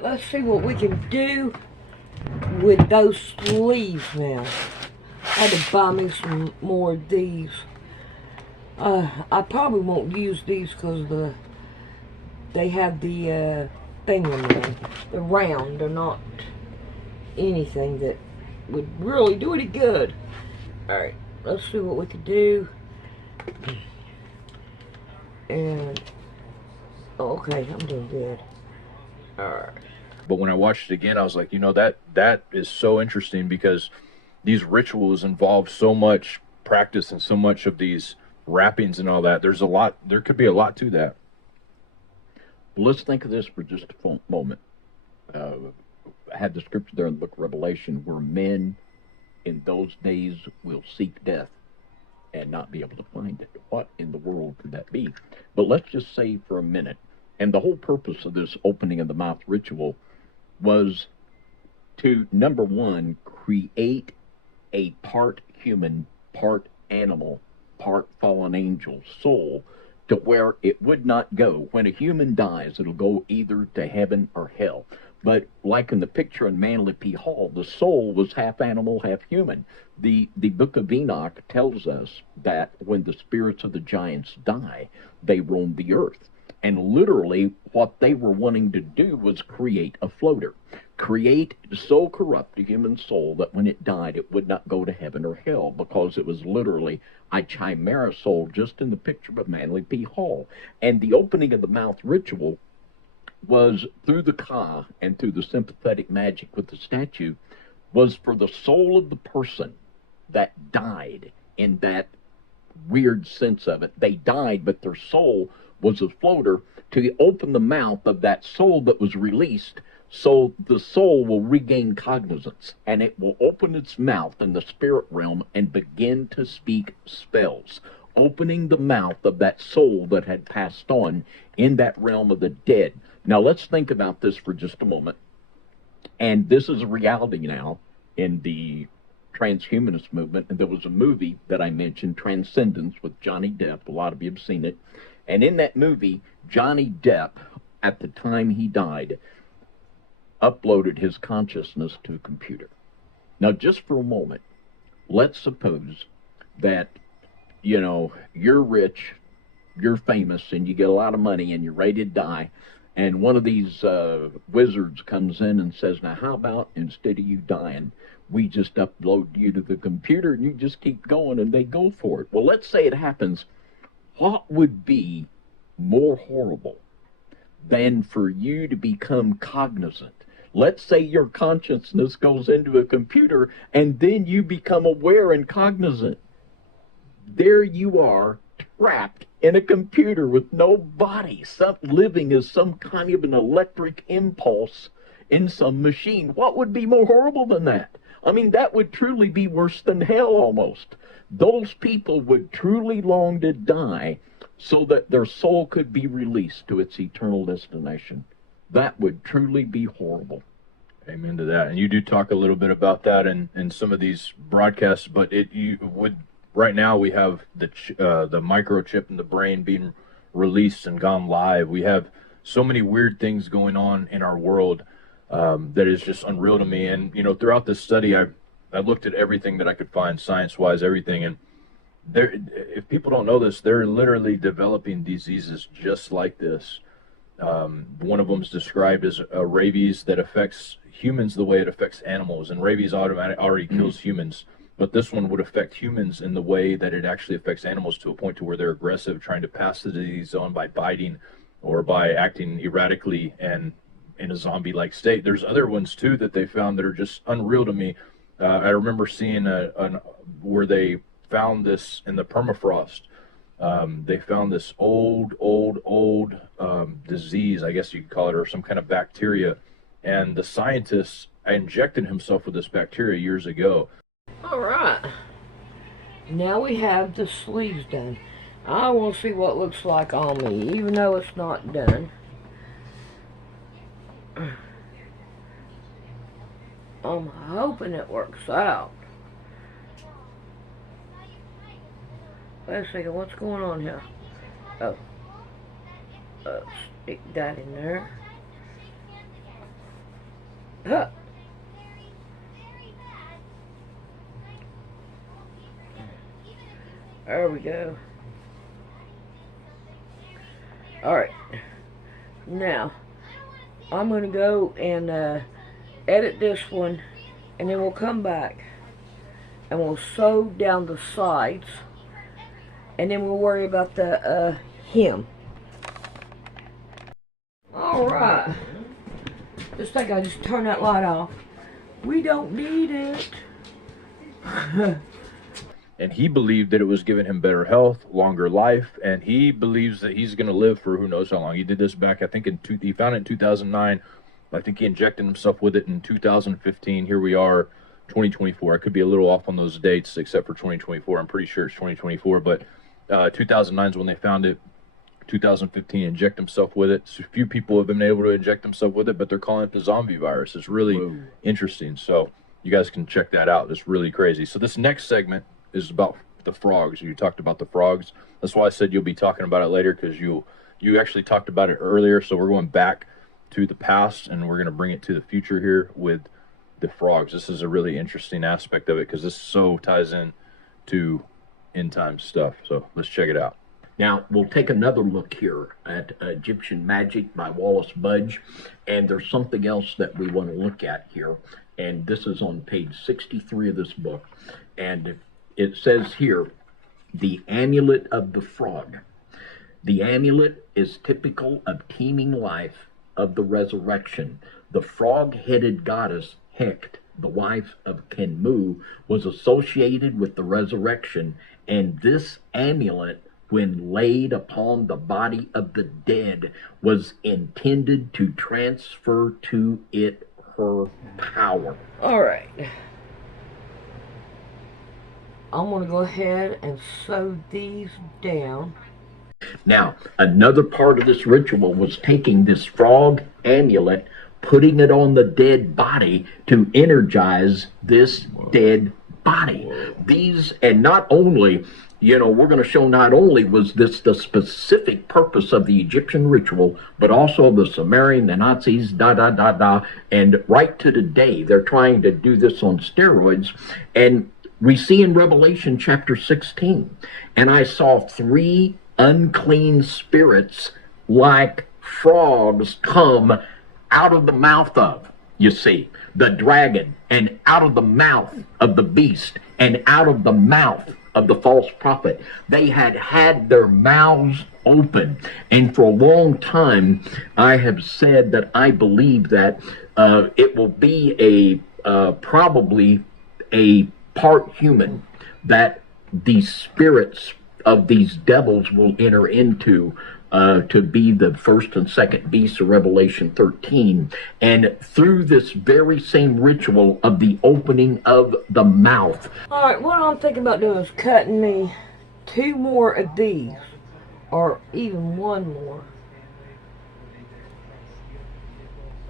Alright, let's see what we can do with those sleeves now. I had to buy me some more of these. I probably won't use these because they have the thing on them. They're round. They're not anything that would really do any good. Alright, let's see what we can do. And, okay, I'm doing good. Alright. But when I watched it again, I was like, that is so interesting because these rituals involve so much practice and so much of these wrappings and all that. There could be a lot to that. Let's think of this for just a moment. I had the scripture there in the book of Revelation where men in those days will seek death and not be able to find it. What in the world could that be? But let's just say for a minute, and the whole purpose of this opening of the mouth ritual was to, number one, create a part human, part animal, part fallen angel soul to where it would not go. When a human dies, it'll go either to heaven or hell. But like in the picture in Manly P. Hall, the soul was half animal, half human. The book of Enoch tells us that when the spirits of the giants die, they roam the earth. And literally what they were wanting to do was create a floater. Create so corrupt a human soul that when it died, it would not go to heaven or hell, because it was literally a chimera soul, just in the picture of Manly P. Hall. And the opening of the mouth ritual was through the Ka and through the sympathetic magic with the statue, was for the soul of the person that died, in that weird sense of it. They died, but their soul was a floater, to open the mouth of that soul that was released, so the soul will regain cognizance, and it will open its mouth in the spirit realm and begin to speak spells, opening the mouth of that soul that had passed on in that realm of the dead. Now let's think about this for just a moment. And this is a reality now in the transhumanist movement. And there was a movie that I mentioned, Transcendence, with Johnny Depp. A lot of you have seen it. And in that movie, Johnny Depp, at the time he died, uploaded his consciousness to a computer. Now, just for a moment, let's suppose that, you're rich, you're famous, and you get a lot of money, and you're ready to die, and one of these wizards comes in and says, now, how about instead of you dying, we just upload you to the computer, and you just keep going, and they go for it. Well, let's say it happens. What would be more horrible than for you to become cognizant? Let's say your consciousness goes into a computer and then you become aware and cognizant. There you are, trapped in a computer with no body, living as some kind of an electric impulse in some machine. What would be more horrible than that? I mean, that would truly be worse than hell almost. Those people would truly long to die so that their soul could be released to its eternal destination. That would truly be horrible. Amen to that. And you do talk a little bit about that in some of these broadcasts, but right now we have the microchip in the brain being released and gone live. We have so many weird things going on in our world that is just unreal to me. And throughout this study, I looked at everything that I could find, science-wise, everything, and if people don't know this, they're literally developing diseases just like this. One of them is described as a rabies that affects humans the way it affects animals, and rabies already kills humans, but this one would affect humans in the way that it actually affects animals, to a point to where they're aggressive, trying to pass the disease on by biting or by acting erratically and in a zombie-like state. There's other ones too that they found that are just unreal to me. I remember seeing where they found this in the permafrost. They found this old disease, I guess you could call it, or some kind of bacteria, and the scientists injected himself with this bacteria years ago. Alright, now we have the sleeves done. I want to see what it looks like on me, even though it's not done. I'm hoping it works out. Wait a second, what's going on here? Oh. Stick that in there. Huh. There we go. Alright. Now, I'm going to go and edit this one, and then we'll come back and we'll sew down the sides, and then we'll worry about the hem. Alright. Just think I just turned that light off. We don't need it. And he believed that it was giving him better health, longer life, and he believes that he's going to live for who knows how long. He did this back, I think, he found it in 2009. I think he injected himself with it in 2015. Here we are, 2024. I could be a little off on those dates, except for 2024. I'm pretty sure it's 2024, but 2009 is when they found it. 2015, inject himself with it. So few people have been able to inject themselves with it, but they're calling it the zombie virus. It's really interesting. So you guys can check that out. It's really crazy. So this next segment is about the frogs. You talked about the frogs. That's why I said you'll be talking about it later, because you actually talked about it earlier. So we're going back to the past and we're going to bring it to the future here with the frogs. This is a really interesting aspect of it because this so ties in to end time stuff. So let's check it out. Now, we'll take another look here at Egyptian Magic by Wallace Budge, and there's something else that we want to look at here, and this is on page 63 of this book, and it says here, the amulet of the frog. The amulet is typical of teeming life of the resurrection. The frog-headed goddess Hecht, the wife of Kenmu, was associated with the resurrection, and this amulet, when laid upon the body of the dead, was intended to transfer to it her power. All right. I'm going to go ahead and sew these down. Now, another part of this ritual was taking this frog amulet, putting it on the dead body to energize this dead body. These, and not only, we're going to show not only was this the specific purpose of the Egyptian ritual, but also the Sumerian, the Nazis, and right to today, they're trying to do this on steroids. And we see in Revelation chapter 16, and I saw 3 unclean spirits like frogs come out of the mouth of, you see, the dragon, and out of the mouth of the beast, and out of the mouth of the false prophet. They had their mouths open, and for a long time I have said that I believe that it will be probably a part human that these spirits of these devils will enter into to be the first and second beasts of Revelation 13. And through this very same ritual of the opening of the mouth. All right, what I'm thinking about doing is cutting me 2 more of these, or even 1 more.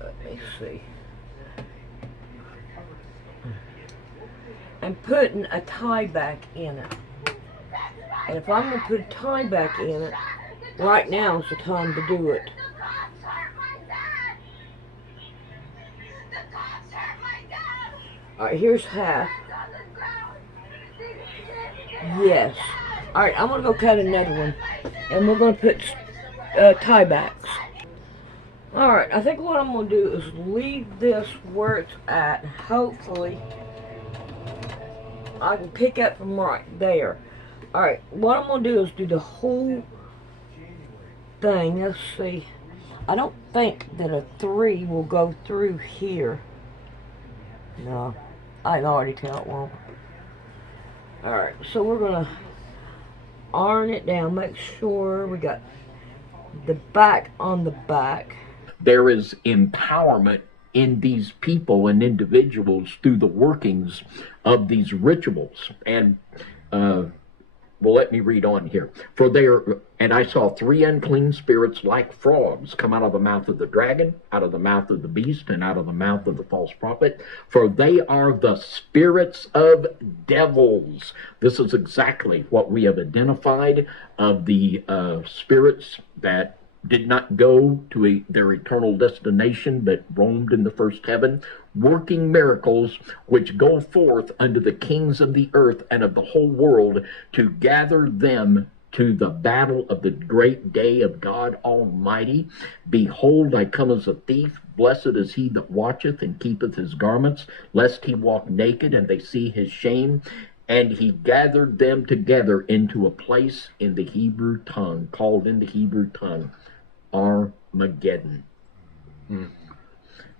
Let me see. And putting a tie back in it. And if I'm going to put a tie back in it, right now is the time to do it. Alright, here's half. Yes. Alright, I'm going to go cut another one. And we're going to put tie backs. Alright, I think what I'm going to do is leave this where it's at. Hopefully, I can pick up from right there. Alright, what I'm going to do is do the whole thing. Let's see. I don't think that a 3 will go through here. No, I can already tell it won't. Alright, so we're going to iron it down. Make sure we got the back on the back. There is empowerment in these people and individuals through the workings of these rituals. And well, let me read on here. And I saw 3 unclean spirits like frogs come out of the mouth of the dragon, out of the mouth of the beast, and out of the mouth of the false prophet. For they are the spirits of devils. This is exactly what we have identified of the spirits that did not go to their eternal destination, but roamed in the first heaven, working miracles which go forth unto the kings of the earth and of the whole world to gather them to the battle of the great day of God Almighty. Behold, I come as a thief. Blessed is he that watcheth and keepeth his garments, lest he walk naked and they see his shame. And he gathered them together into a place in the Hebrew tongue, called in the Hebrew tongue Armageddon.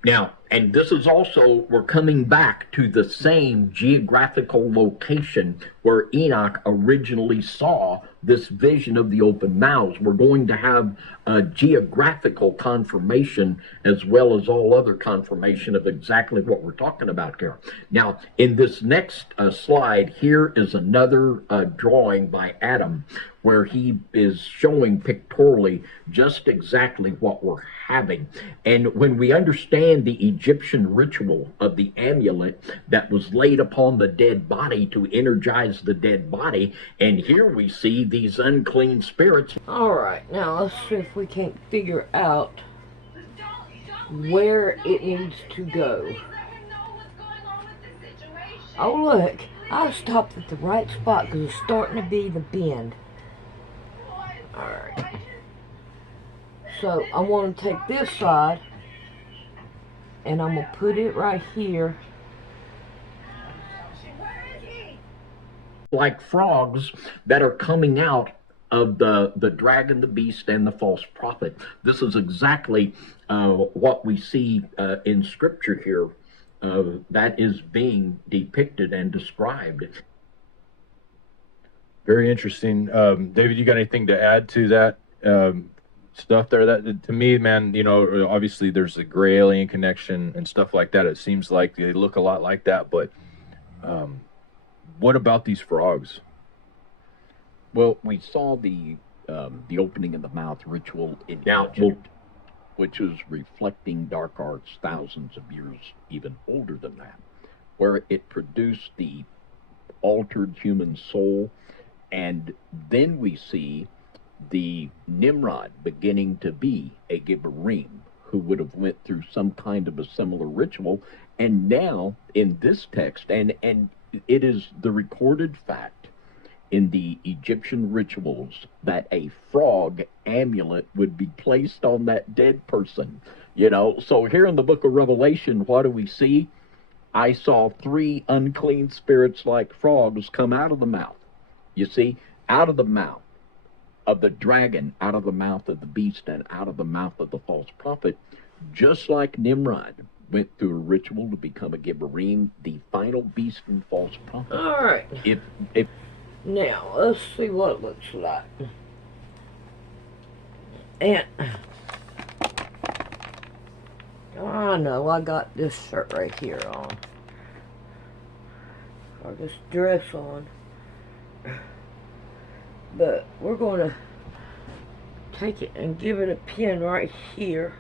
Now, and this is also, we're coming back to the same geographical location where Enoch originally saw this vision of the open mouths. We're going to have a geographical confirmation as well as all other confirmation of exactly what we're talking about here. Now, in this next slide, here is another drawing by Adam where he is showing pictorially just exactly what we're having. And when we understand the Egyptian ritual of the amulet that was laid upon the dead body to energize the dead body, and here we see these unclean spirits. All right, now let's see if we can't figure out where it needs to go. Oh look, I stopped at the right spot because it's starting to be the bend. Alright. So I want to take this side and I'm going to put it right here. Like frogs that are coming out of the dragon, the beast, and the false prophet. This is exactly what we see in Scripture here that is being depicted and described. Very interesting. David, you got anything to add to that stuff there? That, to me, man, you know, obviously there's a gray alien connection and stuff like that. It seems like they look a lot like that, but what about these frogs? Well, we saw the opening of the mouth ritual in Egypt, which is reflecting dark arts thousands of years even older than that, where it produced the altered human soul. And then we see the Nimrod beginning to be a Gibberim, who would have went through some kind of a similar ritual. And now in this text, and it is the recorded fact in the Egyptian rituals that a frog amulet would be placed on that dead person. You know, so here in the book of Revelation, what do we see? I saw 3 unclean spirits like frogs come out of the mouth. You see, out of the mouth of the dragon, out of the mouth of the beast, and out of the mouth of the false prophet, just like Nimrod went through a ritual to become a Gibberim, the final beast and false prophet. All right. If now, let's see what it looks like. And I know I got this shirt right here on, or this dress on, but we're going to take it and give it a pin right here.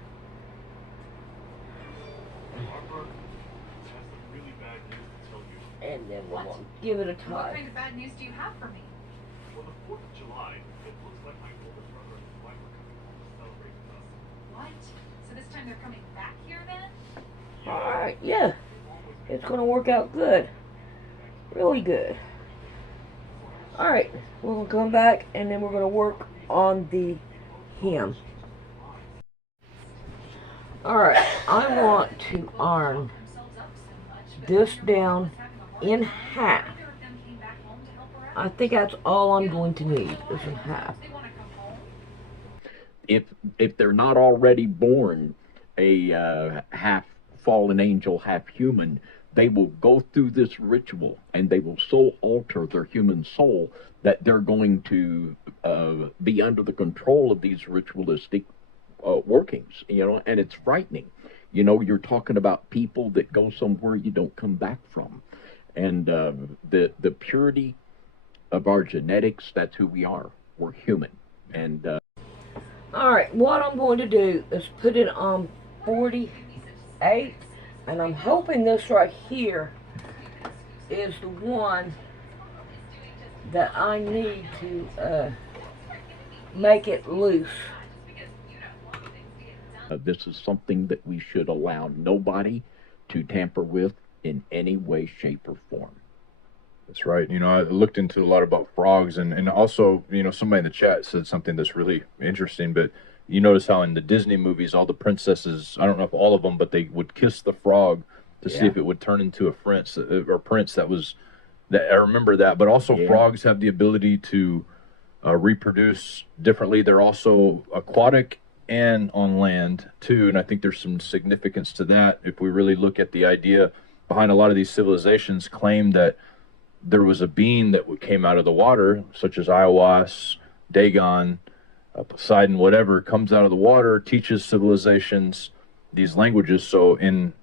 And then we'll give it a tie. What kind of bad news do you have for me? Well, the 4th of July, it looks like my older brother and his wife are coming home to celebrate with us. What? So this time they're coming back here then? Alright, yeah. It's going to work out good. Really good. Alright, we'll come back and then we're going to work on the hem. Alright, I want to iron this down in half. I think that's all I'm going to need is in half. if they're not already born a half fallen angel, half human, they will go through this ritual and they will so alter their human soul that they're going to be under the control of these ritualistic workings, you know, and it's frightening. You know, you're talking about people that go somewhere you don't come back from. And the purity of our genetics, that's who we are. We're human. And alright, what I'm going to do is put it on 48, and I'm hoping this right here is the one that I need to make it loose. This is something that we should allow nobody to tamper with in any way, shape, or form. That's right. I looked into a lot about frogs, and also, somebody in the chat said something that's really interesting. But you notice how in the Disney movies, all the princesses, I don't know if all of them, but they would kiss the frog to see if it would turn into a prince that was that. I remember that. But also, frogs have the ability to reproduce differently. They're also aquatic and on land too, and I think there's some significance to that if we really look at the idea behind a lot of these civilizations claim that there was a being that came out of the water, such as Iowas, Dagon, Poseidon, whatever, comes out of the water, teaches civilizations these languages. So in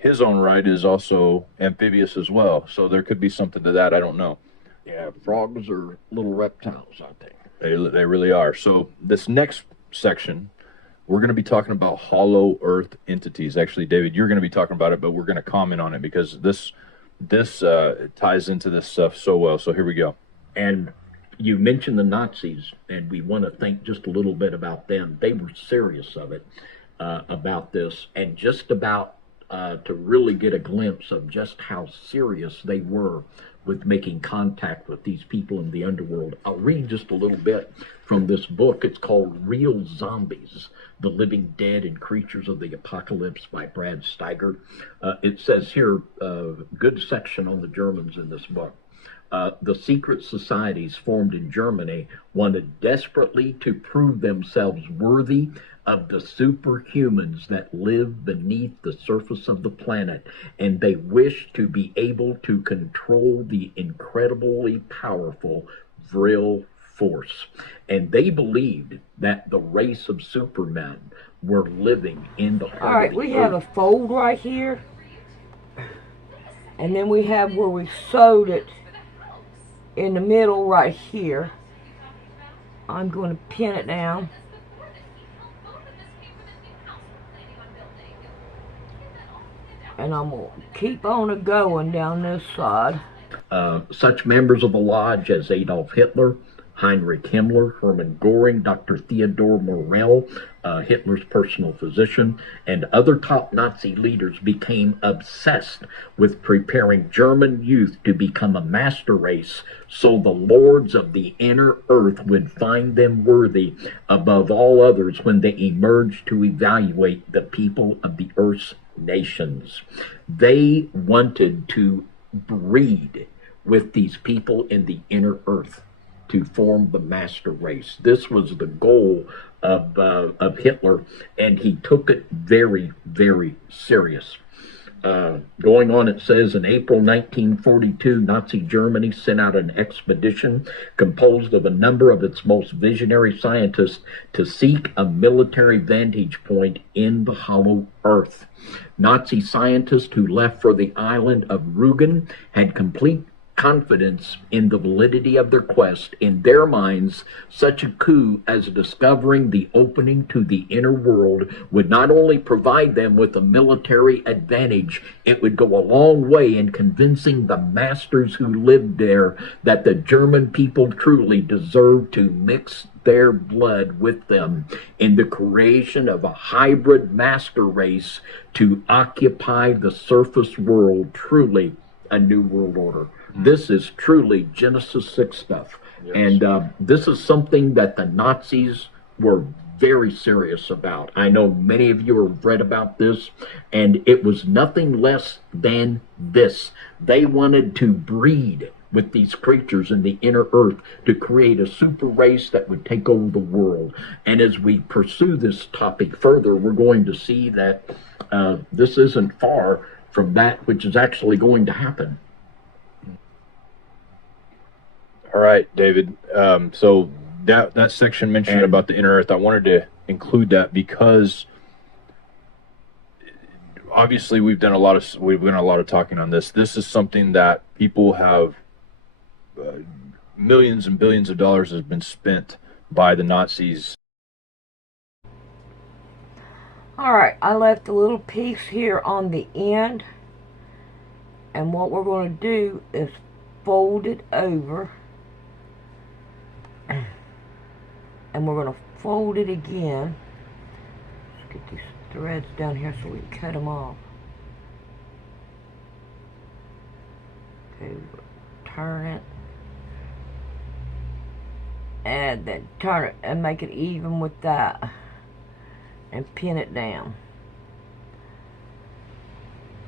his own right is also amphibious as well. So there could be something to that. I don't know. Yeah, frogs are little reptiles, I think. They really are. So this next section, we're going to be talking about hollow earth entities. Actually, David, you're going to be talking about it, but we're going to comment on it because this ties into this stuff so well. So here we go. And you mentioned the Nazis, and we want to think just a little bit about them. They were serious about this, and just about to really get a glimpse of just how serious they were with making contact with these people in the underworld. I'll read just a little bit from this book. It's called Real Zombies, The Living Dead and Creatures of the Apocalypse by Brad Steiger. It says here, good section on the Germans in this book. The secret societies formed in Germany wanted desperately to prove themselves worthy of the superhumans that live beneath the surface of the planet, and they wished to be able to control the incredibly powerful Vril force. And they believed that the race of supermen were living in the heart All right, of the we earth. have a fold right here. And then we have where we sewed it in the middle right here. I'm going to pin it down. And I'm going to keep on going down this side. Such members of the Lodge as Adolf Hitler, Heinrich Himmler, Hermann Göring, Dr. Theodor Morell, Hitler's personal physician, and other top Nazi leaders became obsessed with preparing German youth to become a master race so the lords of the inner earth would find them worthy above all others when they emerged to evaluate the people of the earth's nations. They wanted to breed with these people in the inner earth to form the master race. This was the goal of Hitler, and he took it very, very serious. Going on, it says, in April 1942, Nazi Germany sent out an expedition composed of a number of its most visionary scientists to seek a military vantage point in the hollow earth. Nazi scientists who left for the island of Rügen had complete confidence in the validity of their quest. In their minds, such a coup as discovering the opening to the inner world would not only provide them with a military advantage, it would go a long way in convincing the masters who lived there that the German people truly deserved to mix their blood with them in the creation of a hybrid master race to occupy the surface world, truly a new world order. This is truly Genesis 6 stuff. Yes. And this is something that the Nazis were very serious about. I know many of you have read about this, and it was nothing less than this. They wanted to breed with these creatures in the inner earth to create a super race that would take over the world. And as we pursue this topic further, we're going to see that this isn't far from that which is actually going to happen. All right, David. So that section mentioned about the inner earth, I wanted to include that because obviously we've done a lot of talking on this. This is something that people have millions and billions of dollars has been spent by the Nazis. All right, I left a little piece here on the end, and what we're going to do is fold it over, and we're going to fold it again, get these threads down here so we can cut them off. Okay, turn it. And then turn it and make it even with that. And pin it down.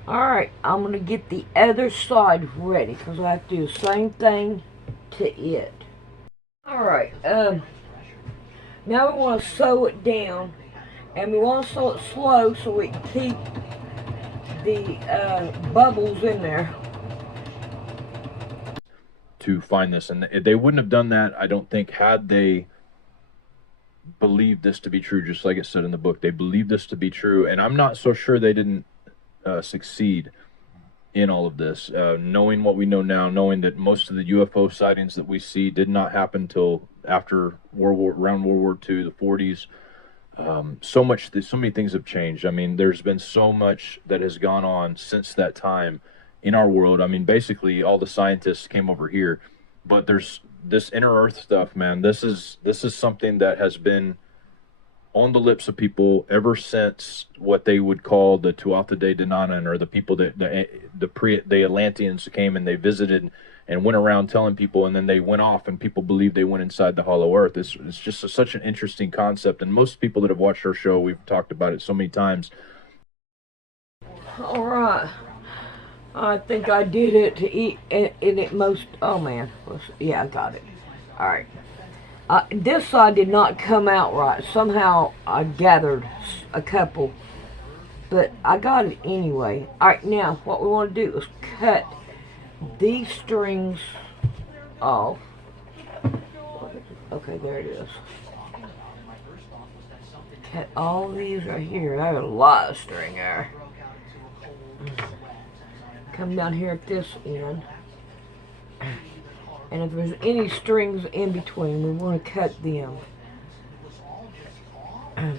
Alright, I'm going to get the other side ready because I have to do the same thing to it. Alright, now we want to sew it down. And we want to sew it slow so we can keep the bubbles in there. To find this, and they wouldn't have done that, I don't think, had they believed this to be true. Just like it said in the book, they believed this to be true, and I'm not so sure they didn't succeed in all of this. Knowing what we know now, knowing that most of the UFO sightings that we see did not happen till after around World War II, the 40s. So many things have changed. I mean, there's been so much that has gone on since that time in our world. I mean, basically all the scientists came over here, but there's this inner earth stuff, man. This is something that has been on the lips of people ever since what they would call the Tuatha De Danann, or the people that the Atlanteans came and they visited and went around telling people, and then they went off and people believed they went inside the hollow earth. It's just such an interesting concept, and most people that have watched our show, we've talked about it so many times. All right. I think I did it to eat in it most. Oh man, yeah, I got it. All right. This side did not come out right. Somehow I gathered a couple, but I got it anyway. All right, now what we want to do is cut these strings off. Okay, there it is. Cut all these right here. There's a lot of string there. Come down here at this end, and if there's any strings in between, we want to cut them. There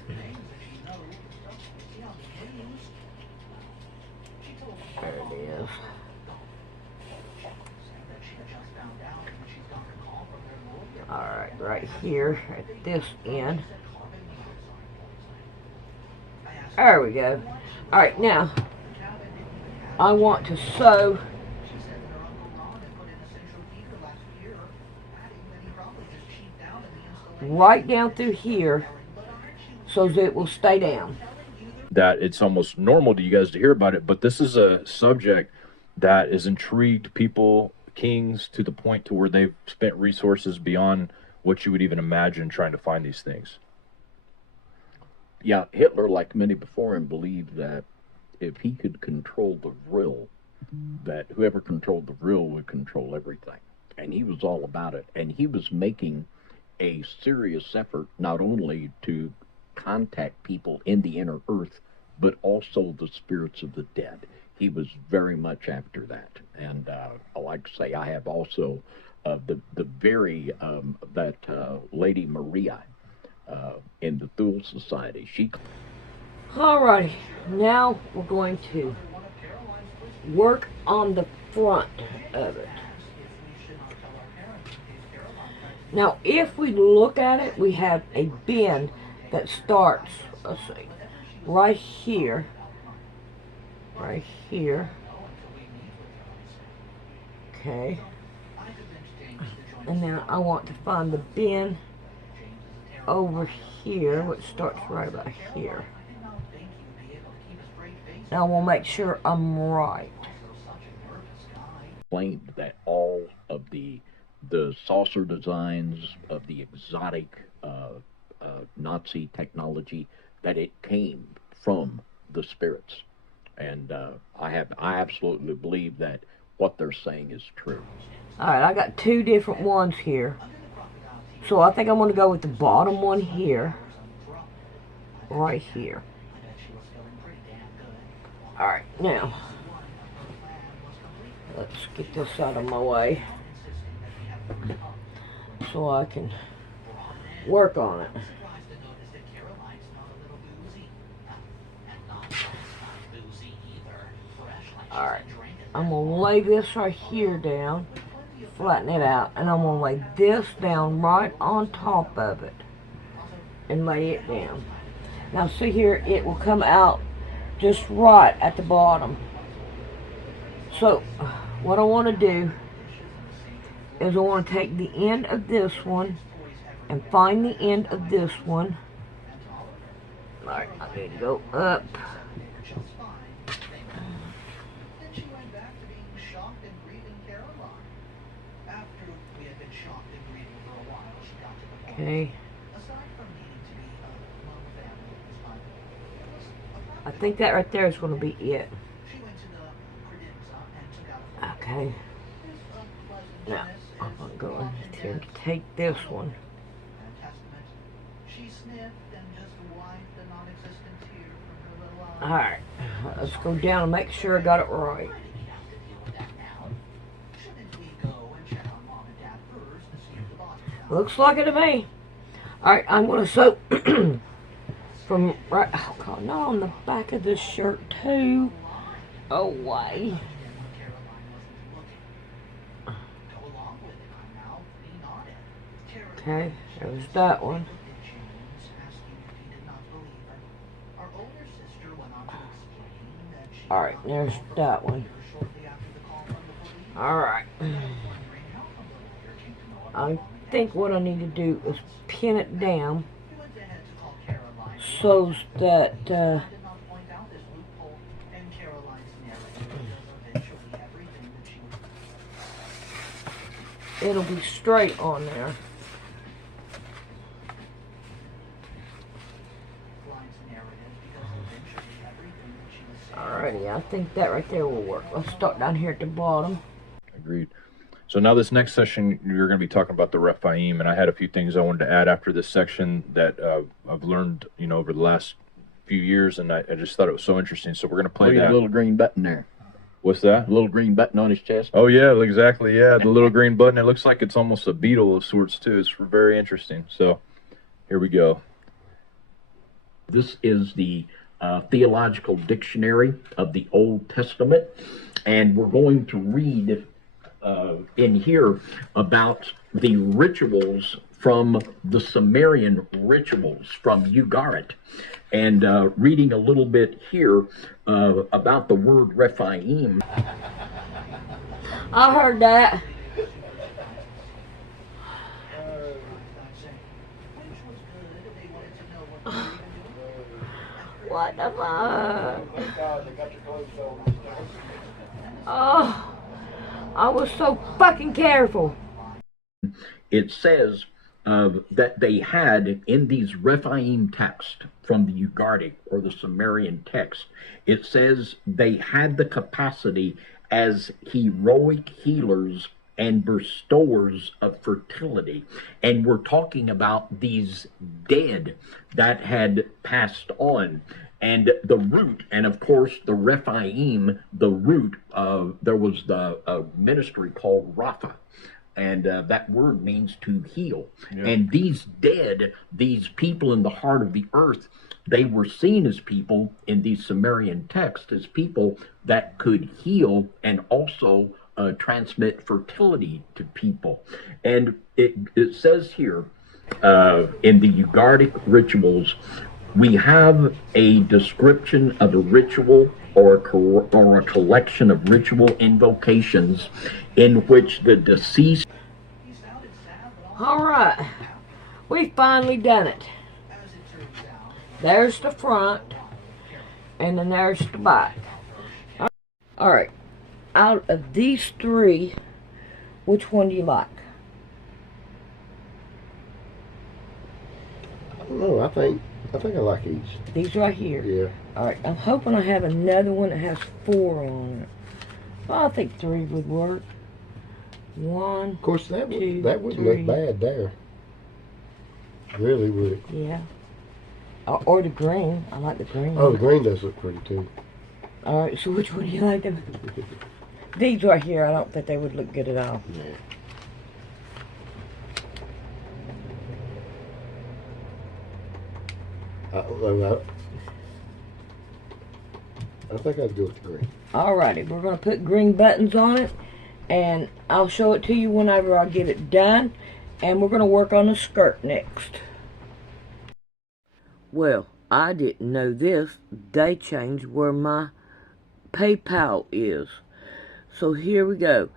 it is. Alright, right here at this end. There we go. Alright, now I want to sew right down through here so that it will stay down. That it's almost normal to you guys to hear about it, but this is a subject that has intrigued people, kings, to the point to where they've spent resources beyond what you would even imagine trying to find these things. Yeah, Hitler, like many before him, believed that if he could control the Vril, that whoever controlled the Vril would control everything. And he was all about it. And he was making a serious effort not only to contact people in the inner earth, but also the spirits of the dead. He was very much after that. And I like to say I have also the very, that Lady Maria in the Thule Society. Alrighty, now we're going to work on the front of it. Now, if we look at it, we have a bend that starts, let's see, right here, okay, and then I want to find the bend over here, which starts right about here. Now we'll make sure I'm right. Claimed that all of the saucer designs of the exotic Nazi technology, that it came from the spirits, and I absolutely believe that what they're saying is true. All right, I got two different ones here, so I think I'm going to go with the bottom one here, right here. All right, now let's get this out of my way so I can work on it. Alright, I'm going to lay this right here down, flatten it out, and I'm going to lay this down right on top of it and lay it down. Now see here, it will come out just right at the bottom. So what I want to do is I want to take the end of this one and find the end of this one. Alright, I need to go up. Then she went back to being shocked and grieving Caroline. After we had been shocked and grieving for a while, she got to the point. Okay, Aside from needing to be among family at this time, it was a I think that right there is going to be it. She went to the credenza and took out a photo. Okay, This unpleasantness now I'm is going to go in often here dead. to take this one. And Testament, she sniffed and just wiped a non-existent tear from her little eye. Alright, let's go down and make sure I got it right. Why did he have to deal with that now? Shouldn't we go and check on Mom and Dad first to see if the body found? Looks like it to me. Alright, I'm going to sew from right, oh god, not on the back of this shirt too. Oh, why? Caroline wasn't looking. Go along with it, I'm now lean on it. Caroline Okay, there's that one. looked at James, asking if he did not believe her. Our older sister went on to explain that she Alright, there's that one. shortly after the call from the police. Alright. Wondering how come the lawyer came to know about I think what I need to do is pin it down He went ahead to call Caroline. so that Did not point out this loophole in Caroline's narrative because eventually everything that she was it'll be straight on there. Line's narrative because eventually everything that she was saying. Alrighty, I think that right there will work. Let's start down here at the bottom. Agreed. So now this next session, you're going to be talking about the Rephaim, and I had a few things I wanted to add after this section that I've learned, over the last few years, and I just thought it was so interesting. So we're going to play Look at that. the little green button there. What's that? The little green button on his chest. Oh yeah, exactly. Yeah, the little green button. It looks like it's almost a beetle of sorts too. It's very interesting. So here we go. This is the Theological Dictionary of the Old Testament, and we're going to read in here about the rituals from the Sumerian rituals from Ugarit, and reading a little bit here about the word Rephaim. I heard that. What the fuck? Oh, I was so fucking careful. It says that they had in these Rephaim texts from the Ugaritic or the Sumerian text, it says they had the capacity as heroic healers and bestowers of fertility. And we're talking about these dead that had passed on. And the root, and of course the Rephaim, the root of, there was the ministry called Rapha. And that word means to heal. Yeah. And these dead, these people in the heart of the earth, they were seen as people in these Sumerian texts as people that could heal and also transmit fertility to people. And it says here in the Ugaritic rituals, we have a description of a ritual or a collection of ritual invocations in which the deceased. He sounded sad, but also, All right, we finally done it. as it turns out, There's the front, and then there's the back. All right, out of these three, which one do you like? I don't know. I think I like each. These right here. Yeah. All right, I'm hoping I have another one that has 4 on it. Well, I think 3 would work. 1, Of course, that Two, wouldn't three. look bad there. Really would it? yeah. Or the green. I like the green. Oh, the green does look pretty too. All right, so which one do you like? These right here, I don't think they would look good at all. Yeah. I think I'd go with the green. Alrighty, we're going to put green buttons on it, and I'll show it to you whenever I get it done, and we're going to work on the skirt next. Well, I didn't know this. They changed where my PayPal is. So here we go.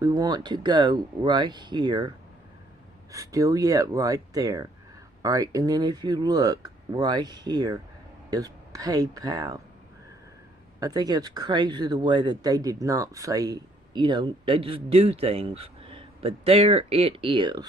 We want to go right here. Still yet right there. Alright, and then if you look right here is PayPal. I think it's crazy the way that they did not say, they just do things. But there it is.